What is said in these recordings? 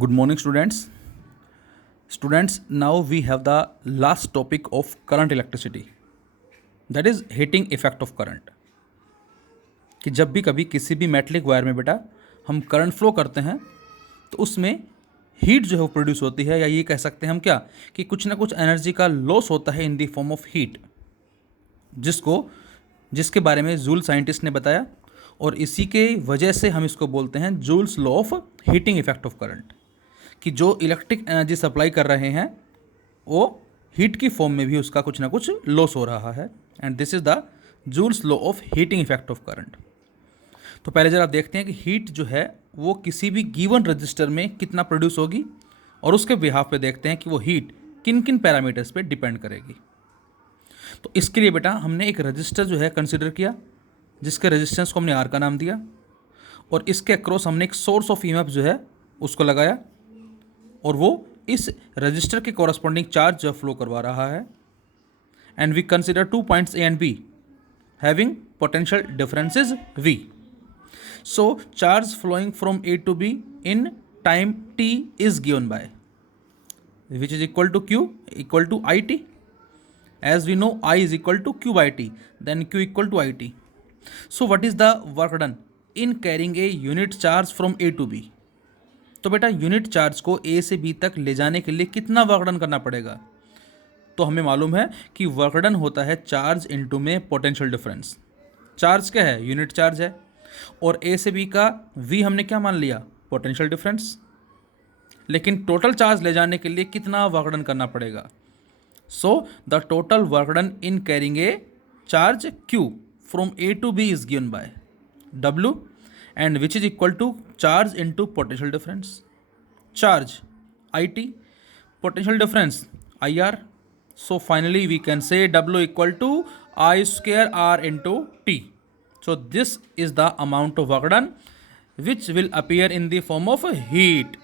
Good morning, students. Students, now we have the last topic of current electricity, that is heating effect of current. कि जब भी कभी किसी भी metallic wire में बेटा हम करंट फ्लो करते हैं तो उसमें हीट जो है वो प्रोड्यूस होती है, या ये कह सकते हैं हम क्या कि कुछ ना कुछ एनर्जी का लॉस होता है in the form of heat, जिसके बारे में जूल साइंटिस्ट ने बताया, और इसी के वजह से हम इसको बोलते हैं joules law of heating effect of current, कि जो इलेक्ट्रिक एनर्जी सप्लाई कर रहे हैं वो हीट की फॉर्म में भी उसका कुछ ना कुछ लॉस हो रहा है, and this is the joules law of heating effect of current. तो पहले जरा आप देखते हैं कि हीट जो है वो किसी भी गिवन रजिस्टर में कितना प्रोड्यूस होगी, और उसके बिहाफ पे देखते हैं कि वो हीट किन किन पैरामीटर्स पे डिपेंड करेगी. तो इसके लिए बेटा हमने एक रजिस्टर जो है कंसिडर किया, जिसके रेजिस्टेंस को हमने आर का नाम दिया, और इसके अक्रॉस हमने एक सोर्स ऑफ ईएमएफ जो है उसको लगाया, और वो इस रजिस्टर के कॉरस्पॉन्डिंग चार्ज जो फ्लो करवा रहा है. And we consider 2 points A and B having potential differences v. So charge flowing from A to B in time t is given by, which is equal to q equal to it. As we know, I is equal to q by t, then q equal to it. So what is the work done in carrying a unit charge from A to B? तो बेटा unit charge को A से B तक ले जाने के लिए कितना वर्क डन करना पड़ेगा? तो हमें मालूम है कि वर्क डन होता है चार्ज इनटू में पोटेंशियल डिफरेंस. चार्ज क्या है? यूनिट चार्ज है, और A से B का V हमने क्या मान लिया? Potential difference. लेकिन टोटल चार्ज ले जाने के लिए कितना वर्क डन करना पड़ेगा? So the total work done in carrying a charge Q from A to B is given by W, and which is equal to charge into potential difference. Charge IT, potential difference IR. So finally we can say W equal to I square R into T. So this is the amount of work done which will appear in the form of heat.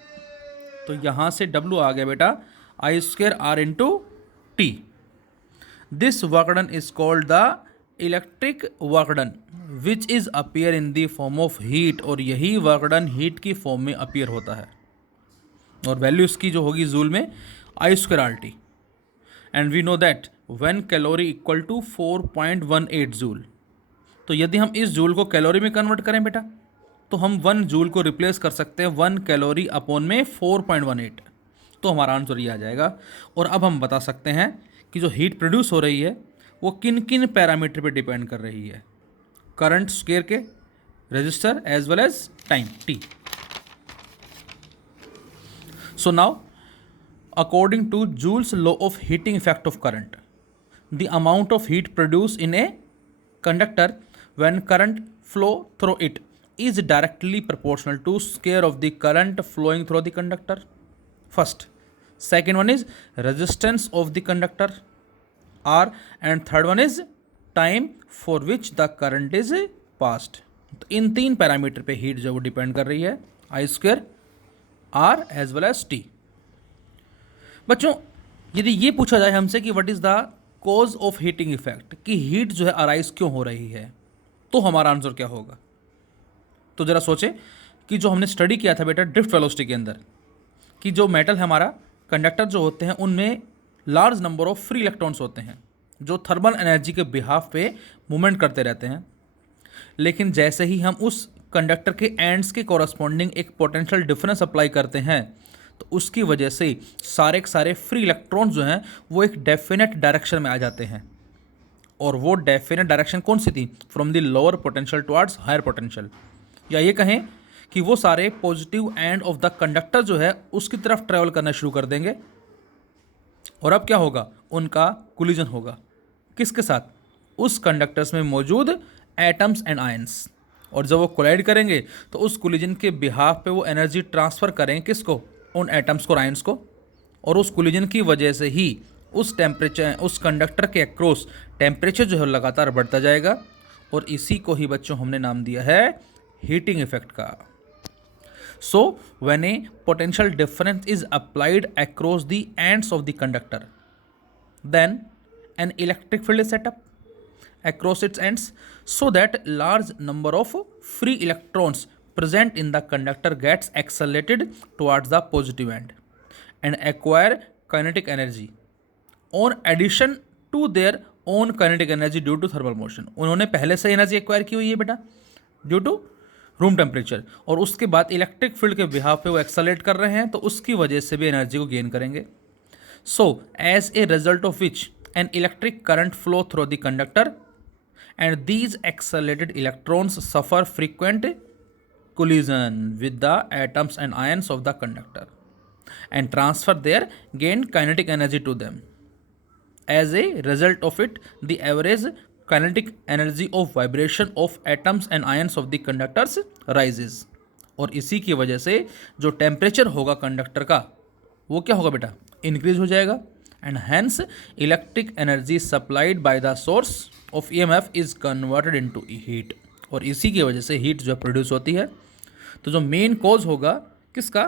तो यहाँ से W आ गया बेटा I square R into T. This work done is called the electric work done which is appear in the form of heat, और यही work done heat की form में appear होता है, और वैल्यू इसकी जो होगी जूल में I square R T. And we know that when calorie equal to 4.18 joule. तो यदि हम इस जूल को कैलोरी में कन्वर्ट करें बेटा, तो हम 1 जूल को रिप्लेस कर सकते हैं 1 कैलोरी अपॉन में 4.18, तो हमारा आंसर ये आ जाएगा. और अब हम बता सकते हैं कि जो हीट प्रोड्यूस हो रही है वो किन किन पैरामीटर पे डिपेंड कर रही है, करंट स्क्वायर के, register as well as time t. So now according to Joule's law of heating effect of current, the amount of heat produce in a conductor when current flow through it is directly proportional to square of the current flowing through the conductor. First. Second one is resistance of the conductor R, and third one is time for which the current is passed. तो इन 3 parameter पे heat जो वो depend कर रही है, I square R as well as T. बच्चों यदि ये पूछा जाए हमसे कि what is the cause of heating effect, कि हीट जो है अराइज क्यों हो रही है, तो हमारा आंसर क्या होगा? तो जरा सोचे कि जो हमने स्टडी किया था बेटा ड्रिफ्ट वेलोसिटी के अंदर, कि जो मेटल है हमारा, कंडक्टर जो होते हैं उनमें large number of free electrons होते हैं जो थर्मल एनर्जी के बिहाफ पे मूवमेंट करते रहते हैं. लेकिन जैसे ही हम उस कंडक्टर के एंड्स के कॉरस्पॉन्डिंग एक पोटेंशियल डिफरेंस अप्लाई करते हैं, तो उसकी वजह से सारे के सारे फ्री इलेक्ट्रॉन्स जो हैं वो एक डेफिनेट डायरेक्शन में आ जाते हैं. और वो डेफिनेट डायरेक्शन कौन सी थी? From the lower potential towards higher potential, या ये कहें कि वो सारे positive end of the conductor जो है उसकी तरफ ट्रेवल करना शुरू कर देंगे. और अब क्या होगा? उनका कोलिजन होगा. किसके साथ? उस कंडक्टर्स में मौजूद एटम्स एंड आयंस. और जब वो कोलाइड करेंगे तो उस कोलिजन के बिहाफ पे वो एनर्जी ट्रांसफ़र करेंगे किसको? उन एटम्स को और आयंस को. और उस कोलिजन की वजह से ही उस टेम्परेचर, उस कंडक्टर के अक्रॉस टेम्परेचर जो है लगातार बढ़ता जाएगा. और इसी को ही बच्चों हमने नाम दिया है हीटिंग इफेक्ट का. So when a potential difference is applied across the ends of the conductor, then an electric field is set up across its ends so that large number of free electrons present in the conductor gets accelerated towards the positive end and acquire kinetic energy on addition to their own kinetic energy due to thermal motion। उन्होंने पहले से energy acquire की हुई है बेटा due to room temperature, और उसके बाद इलेक्ट्रिक फील्ड के बिहाव पे वो एक्सेलरेट कर रहे हैं, तो उसकी वजह से भी एनर्जी को गेन करेंगे। So as a result of which an electric current flow through the conductor and these accelerated electrons suffer frequent collision with the atoms and ions of the conductor and transfer their gained kinetic energy to them. As a result of it, the average kinetic energy of vibration of atoms and ions of the conductors rises. और इसी की वजह से जो temperature होगा conductor का वो क्या होगा बेटा, इंक्रीज हो जाएगा, and hence electric energy supplied by the source of EMF is converted into heat। और इसी की वजह से हीट जो प्रोड्यूस होती है, तो जो मेन कॉज होगा किसका,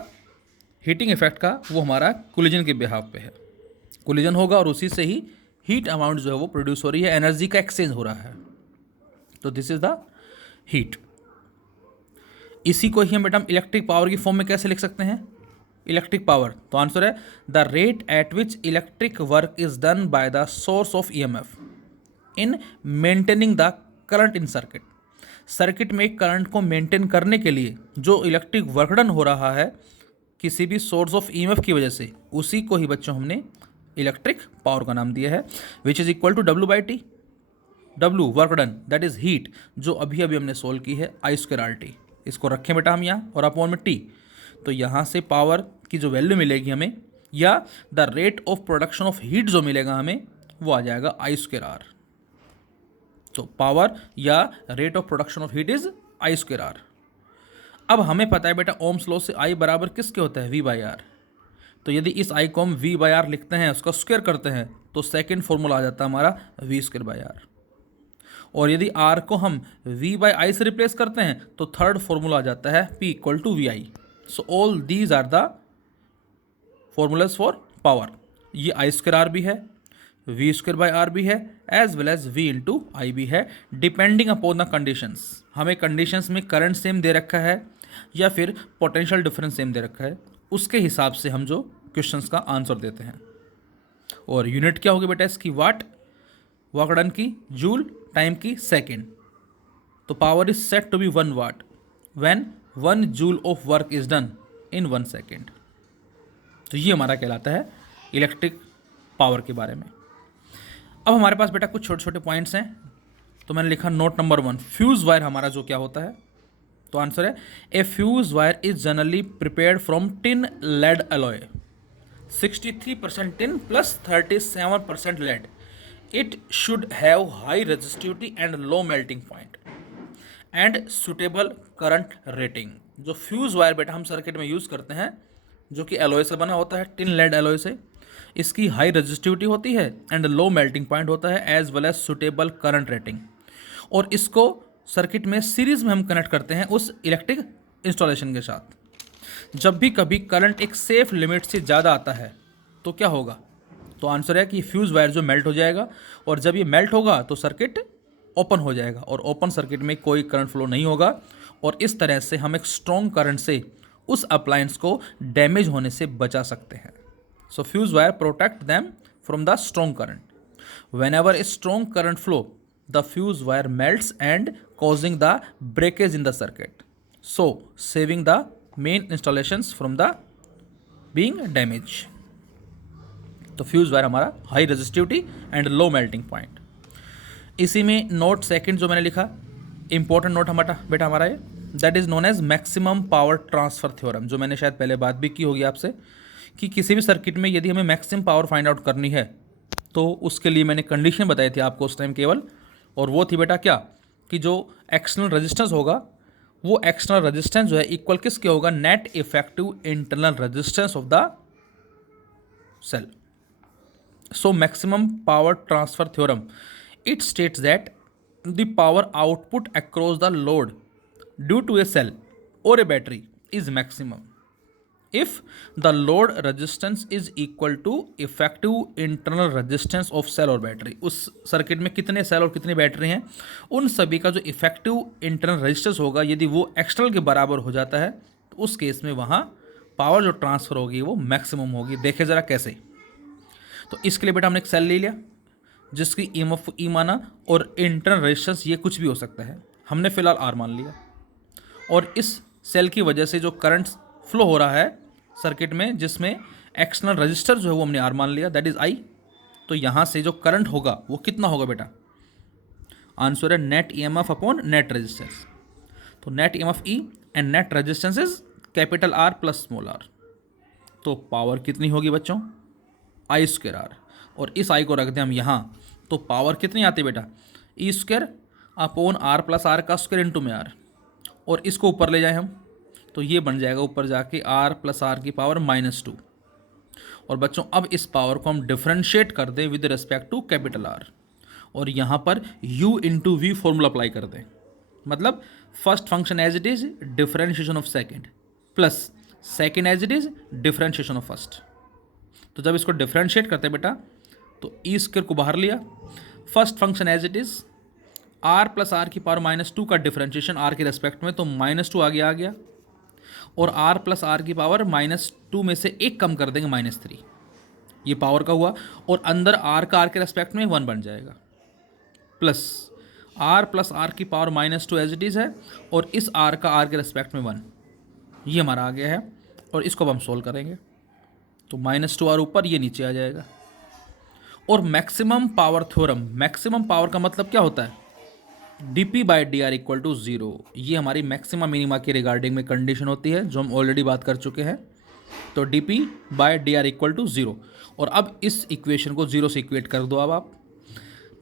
हीटिंग इफेक्ट का, वो हमारा कोलिजन के बिहाव पे है। कोलिजन होगा और उसी से ही हीट अमाउंट जो है वो प्रोड्यूस हो रही है, एनर्जी का एक्सचेंज हो रहा है, तो दिस इज द हीट। इसी को ही हम बेटा इलेक्ट्रिक पावर की फॉर्म में कैसे लिख सकते हैं, इलेक्ट्रिक पावर, तो आंसर है the rate at which electric work is done by the source of EMF in maintaining the current in circuit. Circuit में करंट को मेंटेन करने के लिए जो इलेक्ट्रिक वर्क डन हो रहा है किसी भी सोर्स ऑफ ईएमएफ की वजह से, उसी को ही बच्चों हमने इलेक्ट्रिक पावर का नाम दिया है, which is equal to W/T। W work done that is heat, जो अभी अभी हमने सोल्व की है I²RT। इसको रखें बेटा हम यहाँ और अपॉन में T, तो यहाँ से पावर की जो वैल्यू मिलेगी हमें या the rate of production of heat जो मिलेगा हमें वो आ जाएगा I²R। तो पावर या rate of production of heat is I²R। अब हमें पता है बेटा ओम्स लॉ से I बराबर किसके होता है, V/R। तो यदि इस I को हम V/R लिखते हैं, उसका स्क्वायर करते हैं, तो सेकेंड फॉर्मूला आ जाता है हमारा V²/R। और यदि R को हम V/I से रिप्लेस करते हैं तो थर्ड फॉर्मूला आ जाता है P = VI। So all these are the formulas for power. ये I²R भी है, V²/R भी है, as well as V × I भी है, डिपेंडिंग अपॉन द कंडीशंस। हमें कंडीशंस में करंट सेम दे रखा है या फिर पोटेंशियल डिफरेंस सेम दे रखा है, उसके हिसाब से हम जो क्वेश्चंस का आंसर देते हैं। और यूनिट क्या होगी बेटा इसकी, वाट, वर्क डन की जूल, टाइम की सेकेंड। तो power is set to be 1 watt when 1 joule of work is done in 1 second. तो ये हमारा कहलाता है इलेक्ट्रिक पावर के बारे में। अब हमारे पास बेटा कुछ छोटे छोटे पॉइंट्स हैं, तो मैंने लिखा नोट नंबर 1, फ्यूज वायर हमारा जो क्या होता है, तो आंसर है a fuse wire is generally prepared from tin lead alloy, 63% tin plus 37% lead. It should have high resistivity and low melting point and suitable current rating. जो fuse wire बेटा हम सर्किट में यूज़ करते हैं, जो कि alloy से बना होता है, टिन लेड एलॉय से, इसकी हाई रेजिस्टिविटी होती है एंड लो मेल्टिंग पॉइंट होता है, as well as suitable current rating. और इसको सर्किट में सीरीज में हम कनेक्ट करते हैं उस इलेक्ट्रिक इंस्टॉलेशन के साथ। जब भी कभी करंट एक सेफ लिमिट से ज़्यादा आता है तो क्या होगा, तो आंसर है कि फ्यूज वायर जो मेल्ट हो जाएगा, और जब ये मेल्ट होगा तो सर्किट ओपन हो जाएगा, और ओपन सर्किट में कोई करंट फ्लो नहीं होगा, और इस तरह से हम एक स्ट्रॉन्ग करंट से उस अप्लायंस को डैमेज होने से बचा सकते हैं। So fuse wire protect them from the strong current. Whenever a strong current flow the fuse wire melts and causing the breakage in the circuit, so saving the main installations from the being damaged। तो fuse wire हमारा high resistivity and low melting point. इसी में note second जो मैंने लिखा, important note हमारा बेटा हमारा ये, that is known as maximum power transfer theorem, जो मैंने शायद पहले बात भी की होगी आपसे कि किसी भी सर्किट में यदि हमें मैक्सिमम पावर फाइंड आउट करनी है तो उसके लिए मैंने कंडीशन बताई थी आपको उस टाइम केवल, और वो थी बेटा क्या, कि जो एक्सटर्नल रेजिस्टेंस होगा वो एक्सटर्नल रेजिस्टेंस जो है इक्वल किसके होगा, net effective internal resistance of the cell. So maximum power transfer theorem, it states that the power output across the load due to a cell और a battery is maximum if the load resistance is equal to effective internal resistance of cell और battery. उस circuit में कितने cell और कितनी battery हैं, उन सभी का जो इफेक्टिव इंटरनल रेजिस्टेंस होगा यदि वो एक्सटर्नल के बराबर हो जाता है तो उस केस में वहाँ पावर जो ट्रांसफ़र होगी वो मैक्सिमम होगी। देखे ज़रा कैसे। तो इसके लिए बेटा हमने एक सेल ले लिया जिसकी ईएमएफ ई माना और इंटरनल रेजिस्टेंस ये कुछ भी हो सकता है, हमने फिलहाल आर मान लिया। और इस सेल की वजह से जो करंट फ्लो हो रहा है सर्किट में जिसमें एक्सटर्नल रजिस्टर जो है वो हमने आर मान लिया, दैट इज आई। तो यहाँ से जो करंट होगा वो कितना होगा बेटा, आंसर है net EMF upon net resistance. तो net EMF E and net resistance is capital R plus small R. तो पावर कितनी होगी बच्चों, आई स्क्वायर आर, और इस आई को रख दें हम यहाँ तो पावर कितनी आती है बेटा, E square upon R plus R का स्क्वायर इंटू में आर, और इसको ऊपर ले जाएं हम तो ये बन जाएगा ऊपर जाके आर प्लस आर की पावर -2। और बच्चों अब इस पावर को हम डिफ्रेंशिएट कर दें with respect to capital R, और यहाँ पर u into V formula apply कर दें। मतलब first function as it is differentiation of second plus second as it is differentiation of first. तो जब इसको डिफ्रेंशिएट करते हैं बेटा तो ई स्क्वायर को बाहर लिया, first function as it is R plus R की पावर -2 का डिफ्रेंशिएशन आर के रेस्पेक्ट में, तो -2 आगे आ गया, और r प्लस आर की पावर -2 में से एक कम कर देंगे -3, ये पावर का हुआ, और अंदर r का r के रेस्पेक्ट में 1 बन जाएगा, प्लस r प्लस आर की पावर -2 एज इट इज़ है, और इस r का r के रेस्पेक्ट में 1, ये हमारा आ गया है। और इसको अब हम सोल्व करेंगे तो -2r ऊपर, ये नीचे आ जाएगा। और maximum power theorem, maximum power का मतलब क्या होता है, dp by D R equal to 0। ये हमारी मैक्सिमम मिनिमा के रिगार्डिंग में कंडीशन होती है जो हम ऑलरेडी बात कर चुके हैं। तो dp by D R equal to 0, और अब इस इक्वेशन को 0 से इक्वेट कर दो। अब आप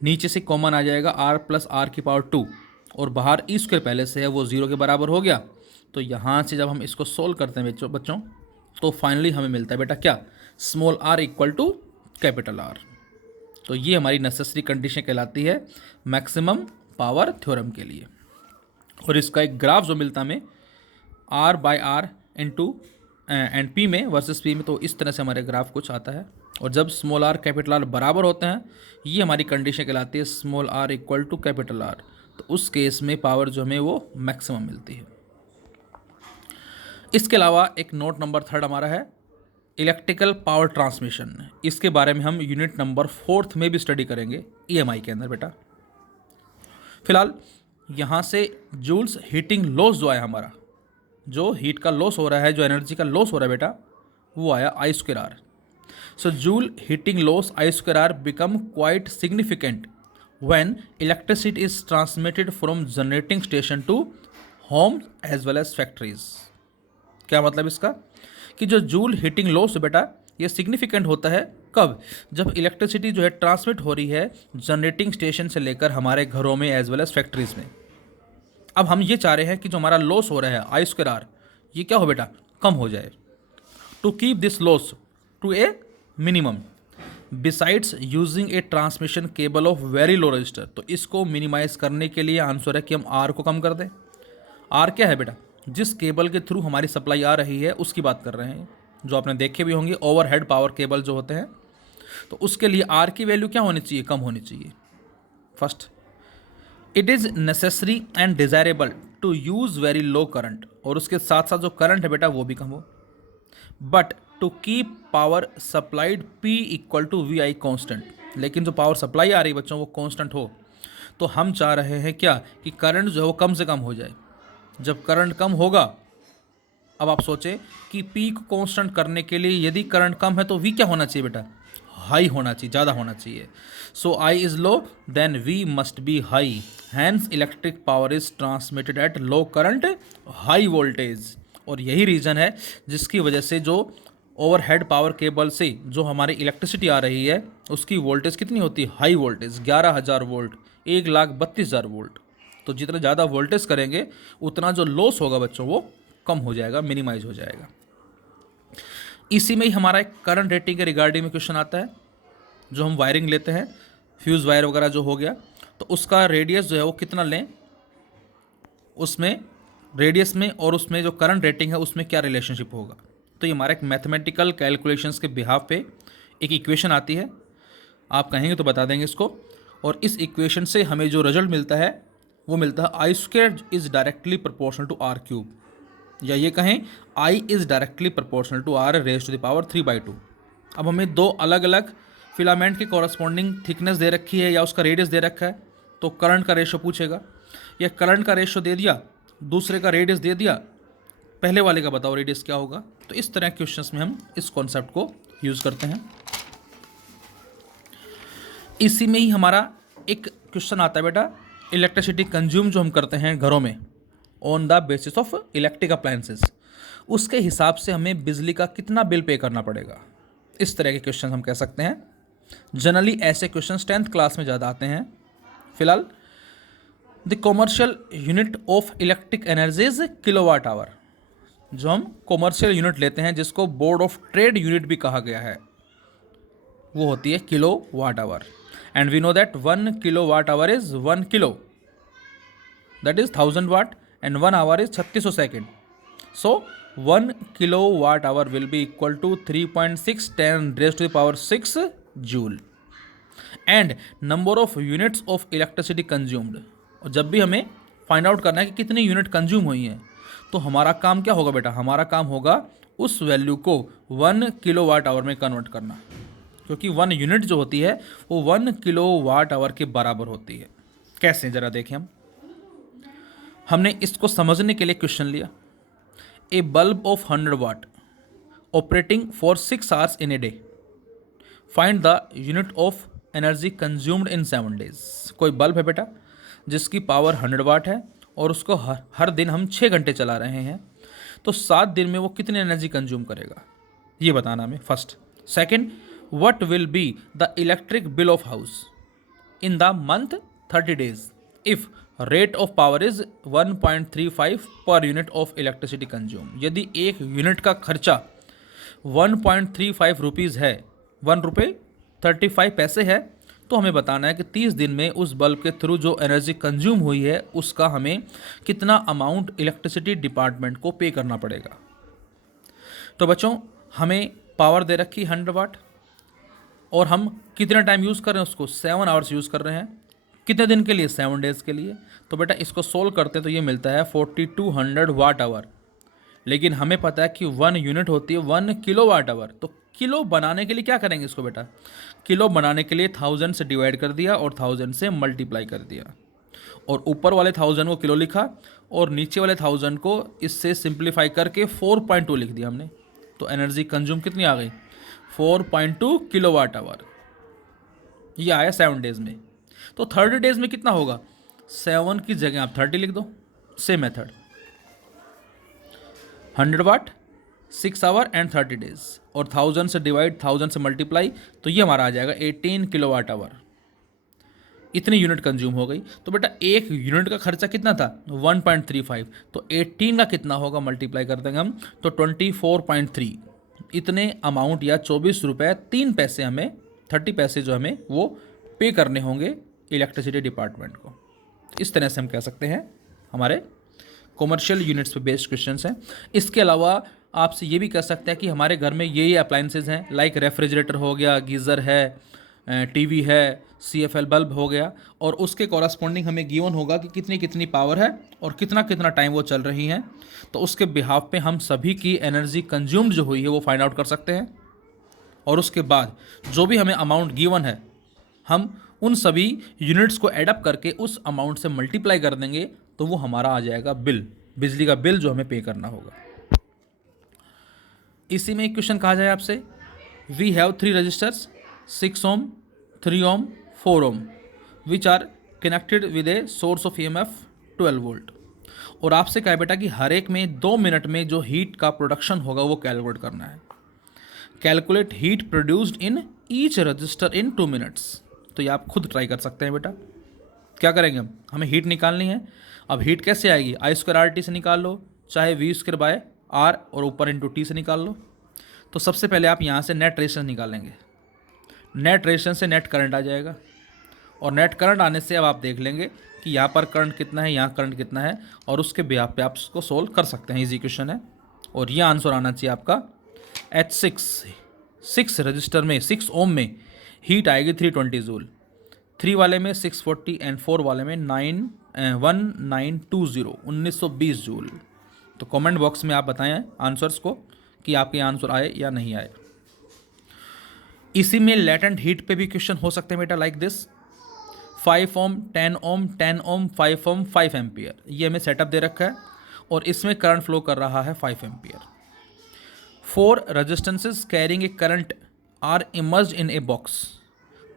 नीचे से कॉमन आ जाएगा r प्लस आर की पावर 2, और बाहर ई स्क्वायर पहले से है वो 0 के बराबर हो गया। तो यहाँ से जब हम इसको सोल्व करते हैं बच्चों तो फाइनली हमें मिलता है बेटा क्या, small r equal to capital R। तो ये हमारी नेसेसरी कंडीशन कहलाती है मैक्सिमम पावर थ्योरम के लिए। और इसका एक ग्राफ जो मिलता हमें R by R into and P में वर्सेस पी में, तो इस तरह से हमारे ग्राफ कुछ आता है। और जब स्मॉल r कैपिटल R बराबर होते हैं, ये हमारी कंडीशन कहलाती है small r equal to capital R। तो उस केस में पावर जो हमें वो मैक्सिमम मिलती है। इसके अलावा एक नोट नंबर 3 हमारा है इलेक्ट्रिकल पावर ट्रांसमिशन। इसके बारे में हम यूनिट नंबर 4 में भी स्टडी करेंगे EMI के अंदर बेटा। फिलहाल यहाँ से जूल्स हीटिंग लॉस जो आया हमारा, जो हीट का लॉस हो रहा है, जो एनर्जी का लॉस हो रहा है बेटा, वो आया I square R. So joule heating loss I square R become quite significant when electricity is transmitted from generating station to home as well as factories. क्या मतलब इसका, कि जो जूल हीटिंग लॉस बेटा ये सिग्निफिकेंट होता है कब, जब इलेक्ट्रिसिटी जो है ट्रांसमिट हो रही है जनरेटिंग स्टेशन से लेकर हमारे घरों में एज वेल एज फैक्ट्रीज में। अब हम ये चाह रहे हैं कि जो हमारा लॉस हो रहा है आई स्क्वायर आर, ये क्या हो बेटा, कम हो जाए। To keep this loss to a minimum besides using a transmission cable of very low register. तो इसको मिनिमाइज करने के लिए आंसर है कि हम आर को कम कर दें। आर क्या है बेटा, जिस केबल के थ्रू हमारी सप्लाई आ रही है उसकी बात कर रहे हैं, जो आपने देखे भी होंगे ओवरहेड पावर केबल जो होते हैं। तो उसके लिए आर की वैल्यू क्या होनी चाहिए, कम होनी चाहिए। First, it is necessary and desirable to use very low current, और उसके साथ साथ जो करंट है बेटा वो भी कम हो, but to keep power supplied P equal to VI constant. लेकिन जो पावर सप्लाई आ रही बच्चों वो कॉन्स्टेंट हो। तो हम चाह रहे हैं क्या, कि करंट जो है वो कम से कम हो जाए। जब करंट कम होगा, अब आप सोचें कि P को कॉन्स्टेंट करने के लिए यदि करंट कम है तो V क्या होना चाहिए बेटा, हाई होना चाहिए, ज़्यादा होना चाहिए। So I is low then V must be high, hence electric power is transmitted at low current high voltage. और यही रीज़न है जिसकी वजह से जो ओवरहेड पावर केबल से जो हमारी इलेक्ट्रिसिटी आ रही है उसकी वोल्टेज कितनी होती है, हाई वोल्टेज 11,000 वोल्ट, 1,32,000 वोल्ट। तो जितना ज़्यादा वोल्टेज करेंगे उतना जो लॉस होगा बच्चों वो कम हो जाएगा, मिनिमाइज हो जाएगा। इसी में ही हमारा एक करंट रेटिंग के रिगार्डिंग में क्वेश्चन आता है, जो हम वायरिंग लेते हैं, फ्यूज़ वायर वगैरह जो हो गया, तो उसका रेडियस जो है वो कितना लें, उसमें रेडियस में और उसमें जो करंट रेटिंग है उसमें क्या रिलेशनशिप होगा। तो ये हमारा एक मैथमेटिकल कैलकुलेशंस के बिहाफ पे एक इक्वेशन आती है, आप कहेंगे तो बता देंगे इसको। और इस इक्वेशन से हमें जो रिजल्ट मिलता है वो मिलता है I square is directly proportional to R cube, या ये कहें I is directly proportional to R raise to the power 3/2। अब हमें दो अलग अलग फिलामेंट की कॉरस्पॉन्डिंग थिकनेस दे रखी है या उसका रेडियस दे रखा है, तो करंट का रेशो पूछेगा। या करंट का रेशो दे दिया, दूसरे का रेडियस दे दिया, पहले वाले का बताओ रेडियस क्या होगा। तो इस तरह के क्वेश्चंस में हम इस कॉन्सेप्ट को यूज़ करते हैं। इसी में ही हमारा एक क्वेश्चन आता है बेटा, इलेक्ट्रिसिटी कंज्यूम जो हम करते हैं घरों में on the basis of electric appliances, उसके हिसाब से हमें बिजली का कितना बिल पे करना पड़ेगा। इस तरह के क्वेश्चन हम कह सकते हैं। जनरली ऐसे क्वेश्चन 10th क्लास में ज़्यादा आते हैं। फिलहाल the commercial unit of electric energy is kilowatt hour. जो हम कॉमर्शियल यूनिट लेते हैं जिसको बोर्ड ऑफ ट्रेड यूनिट भी कहा गया है, वो होती है kilowatt hour. And we know that 1 kilowatt hour is 1 kilo, that is 1000 watt, and 1 hour is 3600 second. So 1 kilowatt hour will be equal to 3.610 raised to the power 6 joule and number of units of electricity consumed। और जब भी हमें find out करना है कि कितनी unit consume हुई हैं, तो हमारा काम क्या होगा बेटा, हमारा काम होगा उस वैल्यू को 1 किलोवाट आवर में कन्वर्ट करना, क्योंकि 1 यूनिट जो होती है वो 1 किलोवाट आवर के बराबर होती है। कैसे, ज़रा देखें हमने इसको समझने के लिए क्वेश्चन लिया। A bulb of 100 watt operating for 6 hours in a day. Find the unit of energy consumed in 7 days। कोई बल्ब है बेटा जिसकी पावर 100 वाट है और उसको हर दिन हम 6 घंटे चला रहे हैं, तो 7 दिन में वो कितनी एनर्जी कंज्यूम करेगा, ये बताना हमें first. Second, what will be the electric bill of house in the month 30 days if rate of power is 1.35 per unit of electricity consume. यदि एक यूनिट का खर्चा 1.35 रुपीज़ है, 1 रुपये 35 पैसे है, तो हमें बताना है कि 30 दिन में उस बल्ब के थ्रू जो एनर्जी कंज्यूम हुई है उसका हमें कितना अमाउंट इलेक्ट्रिसिटी डिपार्टमेंट को पे करना पड़ेगा। तो बच्चों, हमें पावर दे रखी 100 वाट और हम कितना टाइम यूज़ कर रहे हैं उसको, 7 आवर्स यूज़ कर रहे हैं। कितने दिन के लिए, 7 डेज़ के लिए। तो बेटा इसको सोल्व करते हैं तो ये मिलता है 4200 वाट आवर। लेकिन हमें पता है कि 1 यूनिट होती है 1 किलोवाट आवर। तो किलो बनाने के लिए क्या करेंगे इसको बेटा, किलो बनाने के लिए 1000 से डिवाइड कर दिया और 1000 से मल्टीप्लाई कर दिया, और ऊपर वाले 1000 को किलो लिखा और नीचे वाले 1000 को इससे सिंप्लीफाई करके 4.2 लिख दिया हमने। तो एनर्जी कंज्यूम कितनी आ गई, 4.2 किलोवाट आवर। ये आया 7 डेज़ में। तो 30 डेज़ में कितना होगा, 7 की जगह आप 30 लिख दो। Same method, 100 watt 6 hour and 30 days, और 1000 से डिवाइड 1000 से मल्टीप्लाई, तो ये हमारा आ जाएगा 18 किलोवाट आवर। इतनी यूनिट कंज्यूम हो गई। तो बेटा एक यूनिट का खर्चा कितना था, 1.35, तो 18 का कितना होगा, मल्टीप्लाई कर देंगे हम, तो 24.3। इतने अमाउंट या 24 रुपये 3 पैसे हमें, 30 पैसे जो हमें वो पे करने होंगे इलेक्ट्रिसिटी डिपार्टमेंट को। इस तरह से हम कह सकते हैं हमारे कॉमर्शियल यूनिट्स पे बेस्ड क्वेश्चंस हैं। इसके अलावा आपसे ये भी कह सकते हैं कि हमारे घर में ये अप्लाइंसेज हैं, लाइक रेफ्रिजरेटर हो गया, गीज़र है, टीवी है, CFL बल्ब हो गया, और उसके कॉरस्पॉन्डिंग हमें गिवन होगा कि कितनी कितनी पावर है और कितना कितना टाइम वो चल रही हैं। तो उसके बिहाफ पे हम सभी की एनर्जी कंज्यूम्ड जो हुई है वो फाइंड आउट कर सकते हैं, और उसके बाद जो भी हमें अमाउंट गिवन है हम उन सभी यूनिट्स को एडअप करके उस अमाउंट से मल्टीप्लाई कर देंगे, तो वो हमारा आ जाएगा बिल, बिजली का बिल जो हमें पे करना होगा। इसी में एक क्वेश्चन कहा जाए आपसे, we have 3 resistors 6 ohm, 3 ohm, 4 ohm which are connected with a source of EMF 12 volt. और आपसे कहा बेटा कि हर एक में 2 मिनट में जो हीट का प्रोडक्शन होगा वो कैलकुलेट करना है। Calculate heat produced in each resistor in 2 minutes. तो ये आप खुद ट्राई कर सकते हैं बेटा। क्या करेंगे हम, हमें हीट निकालनी है। अब हीट कैसे आएगी, I²RT से निकाल लो, चाहे V²/R और ऊपर इंटू T से निकाल लो। तो सबसे पहले आप यहाँ से नेट रेजिस्टेंस निकालेंगे, नेट रेजिस्टेंस से नेट करंट आ जाएगा, और नेट करंट आने से अब आप देख लेंगे कि यहाँ पर करंट कितना है, यहाँ करंट कितना है, और उसके बिहाफ पे आप इसको सोल्व कर सकते हैं। इजी क्वेश्चन है, और ये आंसर आना चाहिए आपका H6 रजिस्टर में 6 ओम में हीट आएगी 320 जूल, 3 वाले में 640 एंड 4 वाले में 1920 जूल। तो कमेंट बॉक्स में आप बताएं आंसर्स को कि आपके आंसर आए या नहीं आए। इसी में लेटेंट हीट पे भी क्वेश्चन हो सकते हैं बेटा, like this 5 ohm 10 ohm 10 ohm 5 ohm 5 ampere, ये हमें सेटअप दे रखा है और इसमें करंट फ्लो कर रहा है 5 ampere. 4 resistances carrying a current are immersed in a box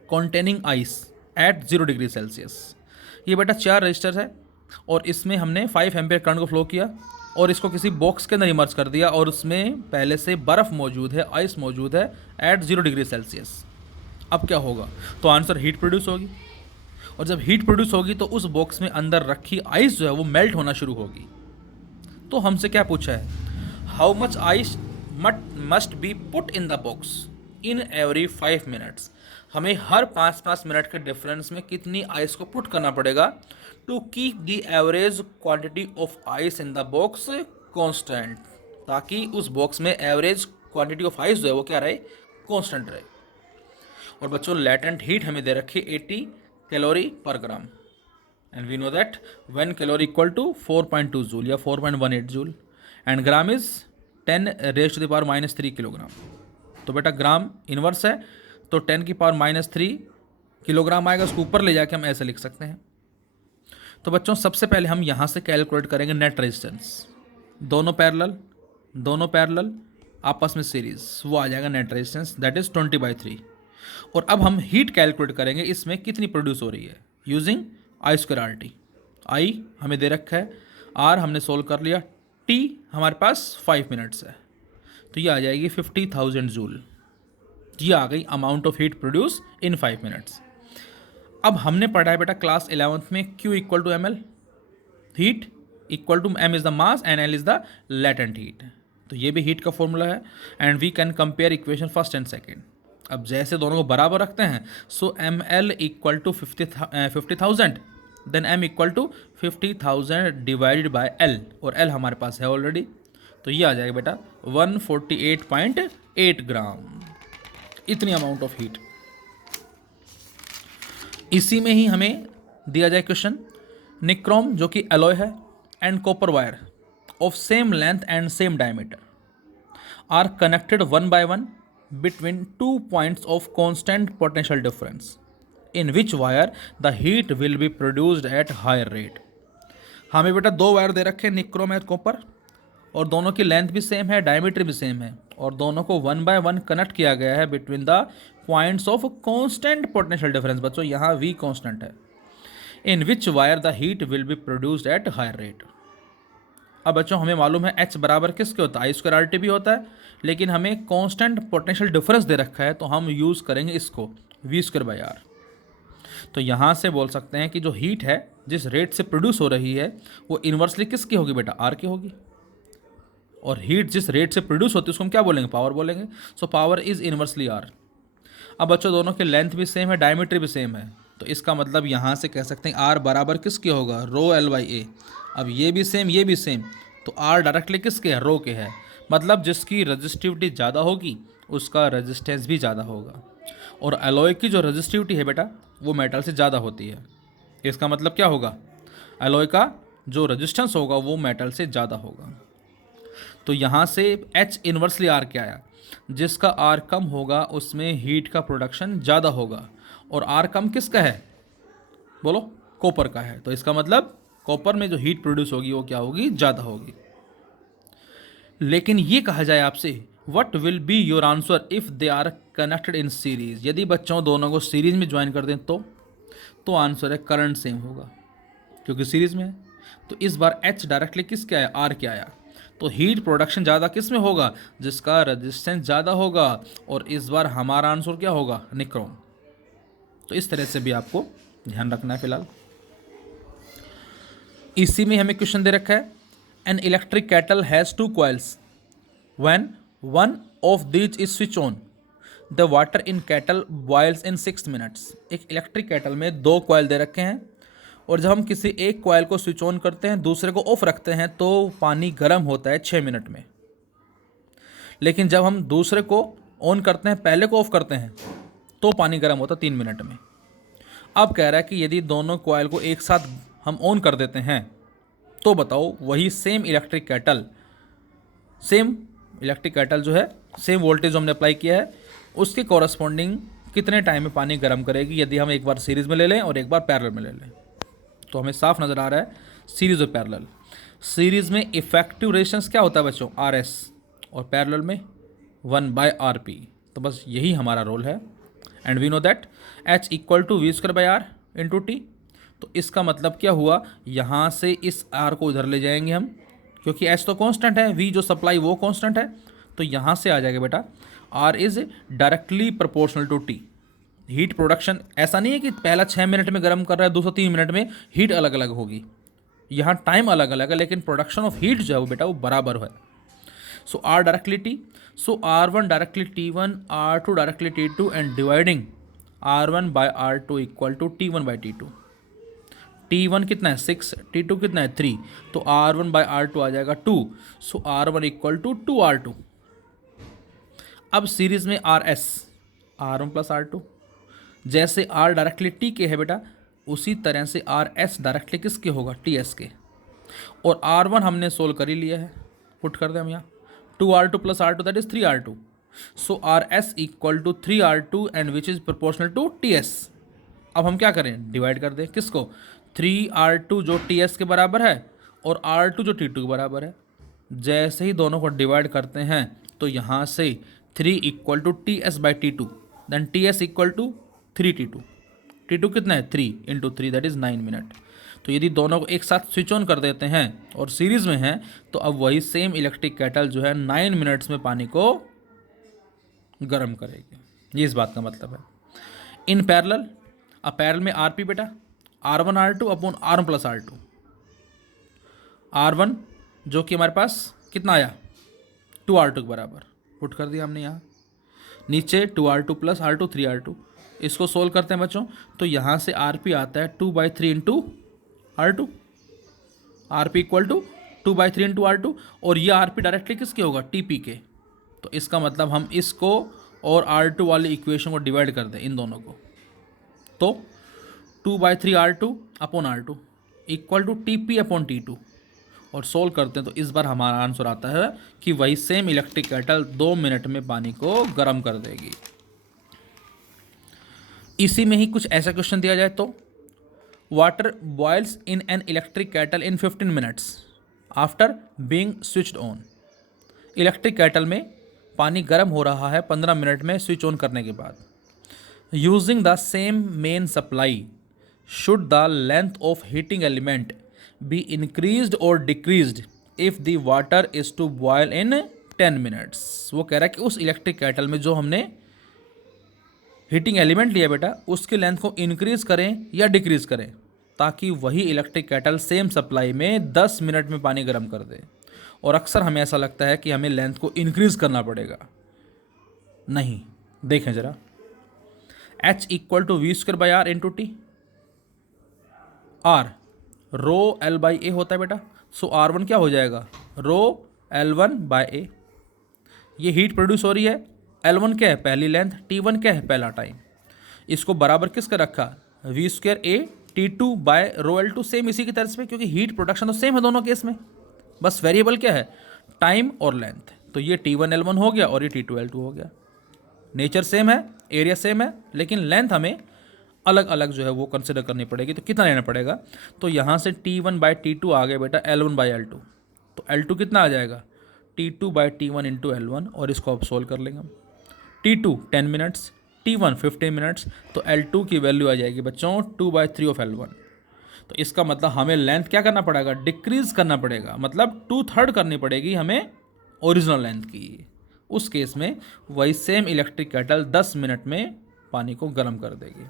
containing ice at 0 degree Celsius. ये बेटा 4 रजिस्टर है और इसमें हमने 5 एम्पियर करंट को फ्लो किया और इसको किसी बॉक्स के अंदर इमर्ज कर दिया और उसमें पहले से बर्फ़ मौजूद है, आइस मौजूद है एट 0 डिग्री सेल्सियस। अब क्या होगा? तो आंसर हीट प्रोड्यूस होगी और जब हीट प्रोड्यूस होगी तो उस बॉक्स में अंदर रखी आइस जो है वो मेल्ट होना शुरू होगी। तो हमसे क्या पूछा है? How much ice must be put in the box in every 5 minutes. हमें हर 5-5 मिनट के डिफरेंस में कितनी आइस को पुट करना पड़ेगा to keep the average quantity of ice in the box constant, ताकि उस बॉक्स में एवरेज क्वांटिटी ऑफ आइस जो है वो क्या रहे? कांस्टेंट रहे। और बच्चों लेटेंट हीट हमें दे रखी 80 calorie per gram and we know that 1 calorie equal to 4.2 joule या 4.18 joule and gram is 10⁻³ kilogram. तो बेटा ग्राम इन्वर्स है तो 10⁻³ किलोग्राम आएगा, उसको ऊपर ले जाके हम ऐसे लिख सकते हैं। तो बच्चों सबसे पहले हम यहाँ से कैलकुलेट करेंगे नेट रेजिस्टेंस, दोनों पैरेलल आपस में सीरीज, वो आ जाएगा नेट रेजिस्टेंस दैट इज 20/3। और अब हम हीट कैलकुलेट करेंगे इसमें कितनी प्रोड्यूस हो रही है यूजिंग I²RT। आई हमें दे रखा है, आर हमने सोल्व कर लिया, टी हमारे पास 5 मिनट्स है तो ये आ जाएगी 50,000 जूल। ये आ गई amount of heat produce in 5 minutes. अब हमने पढ़ा है बेटा क्लास 11th में Q equal to ml, heat equal to m is the mass and L is the latent heat. तो ये भी हीट का फॉर्मूला है and we can compare equation first and second. अब जैसे दोनों को बराबर रखते हैं so ml equal to 50,000 then m equal to 50,000 divided bye L और L हमारे पास है ऑलरेडी, तो ये आ जाएगा बेटा 148.8 ग्राम, इतनी अमाउंट ऑफ हीट। इसी में ही हमें दिया जाए क्वेश्चन, निक्रोम जो कि एलॉय है and copper wire of same length and same diameter are connected 1 by 1 between 2 points of constant potential difference in which wire the heat will be produced at higher rate। हमें बेटा 2 wire दे रखे हैं, nichrome और copper, और दोनों की length भी same है, डायमीटर भी सेम है और दोनों को 1 by 1 कनेक्ट किया गया है between the points of constant potential difference. बच्चों यहाँ V कांस्टेंट है, in which wire the heat will be produced at higher rate. अब बच्चों हमें मालूम है H बराबर किसके होता है? I²RT भी होता है, लेकिन हमें कांस्टेंट पोटेंशियल डिफरेंस दे रखा है तो हम यूज़ करेंगे इसको V²/R। तो यहाँ से बोल सकते हैं कि जो हीट है जिस रेट से प्रोड्यूस हो रही है वो इन्वर्सली किसकी होगी बेटा? R की होगी। और हीट जिस रेट से प्रोड्यूस होती है उसको हम क्या बोलेंगे? पावर बोलेंगे। So power is inversely R। अब बच्चों दोनों के लेंथ भी सेम है, डायमीटर भी सेम है, तो इसका मतलब यहाँ से कह सकते हैं R बराबर किसके होगा? ρL/A। अब ये भी सेम तो R डायरेक्टली किसके है? रो के है। मतलब जिसकी रजिस्टिविटी ज़्यादा होगी उसका रेजिस्टेंस भी ज़्यादा होगा, और एलॉय की जो रजिस्टिविटी है बेटा वो मेटल से ज़्यादा होती है। इसका मतलब क्या होगा? एलॉय का जो रेजिस्टेंस होगा वो मेटल से ज़्यादा होगा। तो यहाँ से H इन्वर्सली R क्या आया? जिसका R कम होगा उसमें हीट का प्रोडक्शन ज़्यादा होगा, और R कम किसका है? बोलो, कॉपर का है। तो इसका मतलब कॉपर में जो हीट प्रोड्यूस होगी वो क्या होगी? ज़्यादा होगी। लेकिन ये कहा जाए आपसे what will be your answer if they are connected in series. यदि बच्चों दोनों को सीरीज में ज्वाइन कर दें तो आंसर है करंट सेम होगा, क्योंकि सीरीज में है। तो इस बार H डायरेक्टली किसके आया? R क्या आया? तो हीट प्रोडक्शन ज़्यादा किस में होगा? जिसका रेजिस्टेंस ज़्यादा होगा, और इस बार हमारा आंसर क्या होगा? निक्रोम। तो इस तरह से भी आपको ध्यान रखना है फिलहाल। इसी में हमें क्वेश्चन दे रखा है, an electric kettle has 2 coils when one of these is switch on the water in kettle boils in 6 minutes. एक इलेक्ट्रिक केटल में 2 कॉयल दे रखे हैं, और जब हम किसी एक कॉयल को स्विच ऑन करते हैं दूसरे को ऑफ रखते हैं तो पानी गर्म होता है 6 मिनट में। लेकिन जब हम दूसरे को ऑन करते हैं, पहले को ऑफ करते हैं, तो पानी गर्म होता 3 मिनट में। अब कह रहा है कि यदि दोनों कॉइल को एक साथ हम ऑन कर देते हैं तो बताओ वही सेम इलेक्ट्रिक केटल जो है, सेम वोल्टेज जो हमने अप्लाई किया है, उसके कॉरस्पॉन्डिंग कितने टाइम में पानी गर्म करेगी यदि हम एक बार सीरीज़ में ले लें और एक बार पैरेलल में ले लें। तो हमें साफ नज़र आ रहा है सीरीज़ और पैरेलल। सीरीज़ में इफेक्टिव रेजिस्टेंस क्या होता है बच्चों, RS, और पैरेलल में 1/RP। तो बस यही हमारा रोल है। And we know that H = V²/R × T। तो इसका मतलब क्या हुआ, यहाँ से इस R को इधर ले जाएंगे हम, क्योंकि H तो कांस्टेंट है, V जो सप्लाई वो कांस्टेंट है, तो यहाँ से आ जाएगा बेटा R is directly proportional to T। Heat production ऐसा नहीं है कि पहला 6 मिनट में गर्म कर रहा है, दूसरा 3 मिनट में, हीट अलग अलग होगी, यहाँ टाइम अलग अलग है, लेकिन प्रोडक्शन ऑफ हीट जो है वो बेटा वो बराबर है। सो R directly T, so R1 directly T1, R2 directly T2 and dividing R1/R2 = T1/T2। T1 कितना है 6, T2 कितना है 3, तो R1/R2 आ जाएगा 2, सो R1 = 2R2। अब सीरीज में RS, R1 + R2, जैसे R डायरेक्टली T के है बेटा, उसी तरह से RS डायरेक्टली किसके होगा, TS के। और R1 हमने सोल्व कर ही लिया है, पुट कर दें हम यहाँ 2R2 + R2 that is 3R2। So RS = 3R2 and which is proportional to TS। अब हम क्या करें, डिवाइड कर दें किसको, 3R2 जो TS के बराबर है और R2 जो T2 के बराबर है। जैसे ही दोनों को डिवाइड करते हैं तो यहाँ से 3 = TS/T2, then TS = 3T2। T2 कितना है 3 × 3 दैट इज़ 9 मिनट। तो यदि दोनों को एक साथ स्विच ऑन कर देते हैं और सीरीज़ में हैं तो अब वही सेम इलेक्ट्रिक केटल जो है 9 मिनट्स में पानी को गर्म करेगी। ये इस बात का मतलब है। इन पैरेलल, अब पैरेलल में RP बेटा R1/R2 / R1 + R2। R1 जो कि हमारे पास कितना आया 2R2 के बराबर, पुट कर दिया हमने यहाँ, नीचे 2R2 + R2 3R2। इसको सोल्व करते हैं बच्चों, तो यहाँ से RP आता है 2/3 × R2, RP = 2/3 × R2, और ये RP डायरेक्टली किसके होगा, TP के। तो इसका मतलब हम इसको और R2 वाली इक्वेशन को डिवाइड कर दें इन दोनों को, तो 2/3 R2 / R2 = TP/T2, और सोल्व करते हैं तो इस बार हमारा आंसर आता है कि वही सेम इलेक्ट्रिक केटल 2 मिनट में पानी को गर्म कर देगी। इसी में ही कुछ ऐसा क्वेश्चन दिया जाए तो water boils in an electric kettle in 15 minutes after being switched on. Electric kettle में पानी गर्म हो रहा है 15 मिनट में स्विच ऑन करने के बाद। Using the same main supply, should the length of heating element be increased और decreased if the water is to boil in 10 minutes. वो कह रहा है कि उस इलेक्ट्रिक केटल में जो हमने हीटिंग एलिमेंट लिया बेटा, उसकी लेंथ को इंक्रीज करें या डिक्रीज करें, ताकि वही इलेक्ट्रिक केटल सेम सप्लाई में 10 मिनट में पानी गर्म कर दे। और अक्सर हमें ऐसा लगता है कि हमें लेंथ को इंक्रीज करना पड़ेगा, नहीं, देखें ज़रा, H = V²/R × T। R ρL/A होता है बेटा, सो R1 क्या हो जाएगा, ρL1/A। ये हीट प्रोड्यूस हो रही है, L1 क्या है पहली लेंथ, T1 क्या है पहला टाइम। इसको बराबर किसका रखा, V²A T2/ρL2, सेम इसी की तरह से, क्योंकि हीट प्रोडक्शन तो सेम है दोनों केस में, बस वेरिएबल क्या है, टाइम और लेंथ। तो ये T1L1 हो गया और ये T2L2 हो गया। नेचर सेम है, एरिया सेम है, लेकिन लेंथ हमें अलग अलग जो है वो कंसिडर करनी पड़ेगी। तो कितना लेना पड़ेगा, तो यहाँ से T1/T2 आ गया बेटा L1/L2, तो L2 कितना आ जाएगा, T2/T1 × L1, और इसको अब सोल्व कर लेंगे हम। T2 10 मिनट्स, T1 15 मिनट्स, तो L2 की वैल्यू आ जाएगी बच्चों 2/3 ऑफ L1। तो इसका मतलब हमें लेंथ क्या करना पड़ेगा, डिक्रीज करना पड़ेगा, मतलब 2/3 करनी पड़ेगी हमें ओरिजिनल लेंथ की। उस केस में वही सेम इलेक्ट्रिक केटल 10 मिनट में पानी को गर्म कर देगी।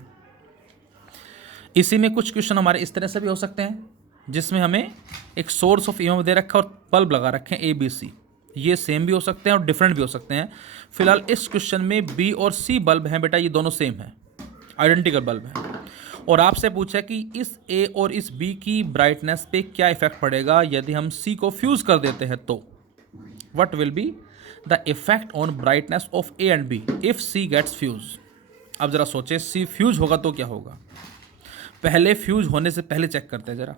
इसी में कुछ क्वेश्चन हमारे इस तरह से भी हो सकते हैं, जिसमें हमें एक सोर्स ऑफ ईएमएफ दे रखा और बल्ब लगा रखे हैं ABC। ये सेम भी हो सकते हैं और डिफरेंट भी हो सकते हैं। फिलहाल इस क्वेश्चन में B और C बल्ब हैं बेटा, ये दोनों सेम हैं, आइडेंटिकल बल्ब हैं। और आपसे पूछा कि इस A और इस B की ब्राइटनेस पे क्या इफेक्ट पड़ेगा यदि हम C को फ्यूज़ कर देते हैं, तो what will be the effect on brightness of A and B if C gets fuse. अब जरा सोचें, सी फ्यूज होगा तो क्या होगा। पहले फ्यूज होने से पहले चेक करते हैं जरा।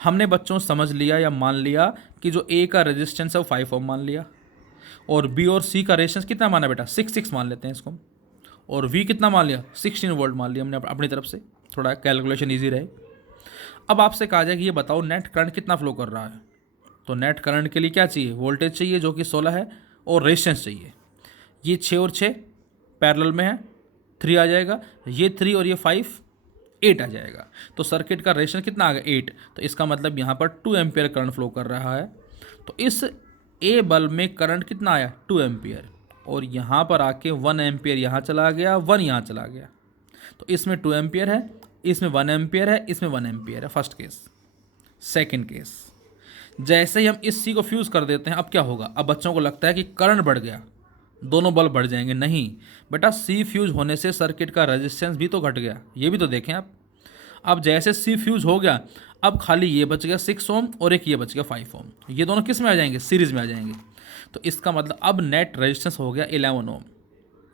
हमने बच्चों समझ लिया या मान लिया कि जो ए का रेजिस्टेंस है वो 5 ओम मान लिया, और बी और सी का रेजिस्टेंस कितना माना बेटा, 6 मान लेते हैं इसको, और वी कितना मान लिया, 16 वोल्ट मान लिया हमने अपनी तरफ से, थोड़ा कैलकुलेशन ईजी रहे। अब आपसे कहा जाए कि ये बताओ नेट करंट कितना फ्लो कर रहा है। तो नेट करंट के लिए क्या चाहिए, वोल्टेज चाहिए जो कि 16 है, और रेजिस्टेंस चाहिए। ये 6 और 6 पैरेलल में है, 3 आ जाएगा, ये 3 और ये 5 8 आ जाएगा। तो सर्किट का रेजिस्टेंस कितना आ गया, 8। तो इसका मतलब यहाँ पर 2 एम्पियर करंट फ्लो कर रहा है। तो इस ए बल्ब में करंट कितना आया, 2 एम्पियर, और यहाँ पर आके 1 एम्पियर यहाँ चला गया, 1 यहाँ चला गया। तो इसमें 2 एम्पियर है, इसमें 1 एम्पियर है, इसमें 1 एम्पियर है, फर्स्ट केस। सेकंड केस, जैसे ही हम इस सी को फ्यूज़ कर देते हैं, अब क्या होगा। अब बच्चों को लगता है कि करंट बढ़ गया, दोनों बल्ब बढ़ जाएंगे। नहीं बेटा, सी फ्यूज होने से सर्किट का रेजिस्टेंस भी तो घट गया, ये भी तो देखें आप। अब जैसे सी फ्यूज हो गया, अब खाली ये बच गया 6 ओम और एक ये बच गया 5 ओम। ये दोनों किस में आ जाएंगे, सीरीज में आ जाएंगे। तो इसका मतलब अब नेट रेजिस्टेंस हो गया 11 ओम।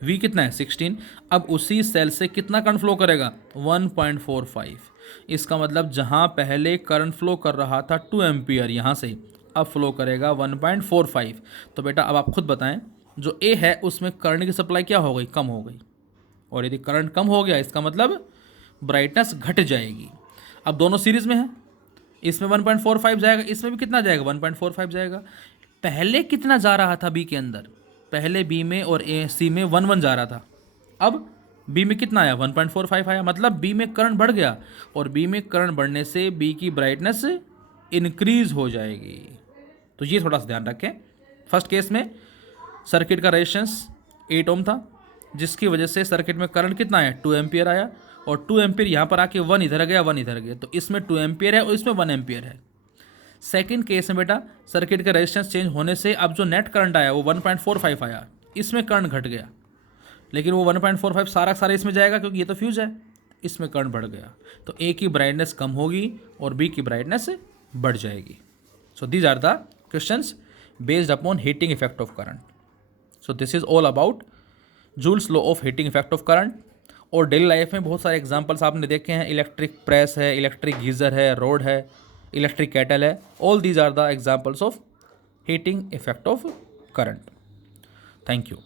वी कितना है, 16। अब उसी सेल से कितना करंट फ्लो करेगा, 1.45। इसका मतलब जहाँ पहले करंट फ्लो कर रहा था 2 एम्पियर यहाँ से, अब फ्लो करेगा 1.45। तो बेटा अब आप खुद बताएं, जो ए है उसमें करंट की सप्लाई क्या हो गई, कम हो गई। और यदि करंट कम हो गया, इसका मतलब ब्राइटनेस घट जाएगी। अब दोनों सीरीज में है, इसमें 1.45 जाएगा, इसमें भी कितना जाएगा, 1.45 जाएगा। पहले कितना जा रहा था बी के अंदर, पहले बी में और ए सी में 1 जा रहा था, अब बी में कितना आया, 1.45 आया। मतलब बी में करंट बढ़ गया, और बी में करंट बढ़ने से बी की ब्राइटनेस इंक्रीज हो जाएगी। तो ये थोड़ा सा ध्यान रखें। फर्स्ट केस में सर्किट का रेजिस्टेंस 8 ओम था, जिसकी वजह से सर्किट में करंट कितना आया, 2 एम्पियर आया, और 2 एम्पियर यहाँ पर आके 1 इधर गया, 1 इधर गया। तो इसमें 2 एम्पियर है और इसमें 1 एम्पियर है। सेकंड केस में बेटा सर्किट का रेजिस्टेंस चेंज होने से अब जो नेट करंट आया वो 1.45 आया, इसमें करंट घट गया, लेकिन वो 1.45 सारा इसमें जाएगा क्योंकि ये तो फ्यूज है, इसमें करंट बढ़ गया। तो ए की ब्राइटनेस कम होगी और बी की ब्राइटनेस बढ़ जाएगी। So these are the questions based upon heating effect of current. So this is all about Joule's law of heating effect of current. और डेली लाइफ में बहुत सारे एग्जांपल्स आपने देखे हैं, इलेक्ट्रिक प्रेस है, इलेक्ट्रिक गीज़र है, रोड है, इलेक्ट्रिक केटल है। All these are the examples of heating effect of current. Thank you.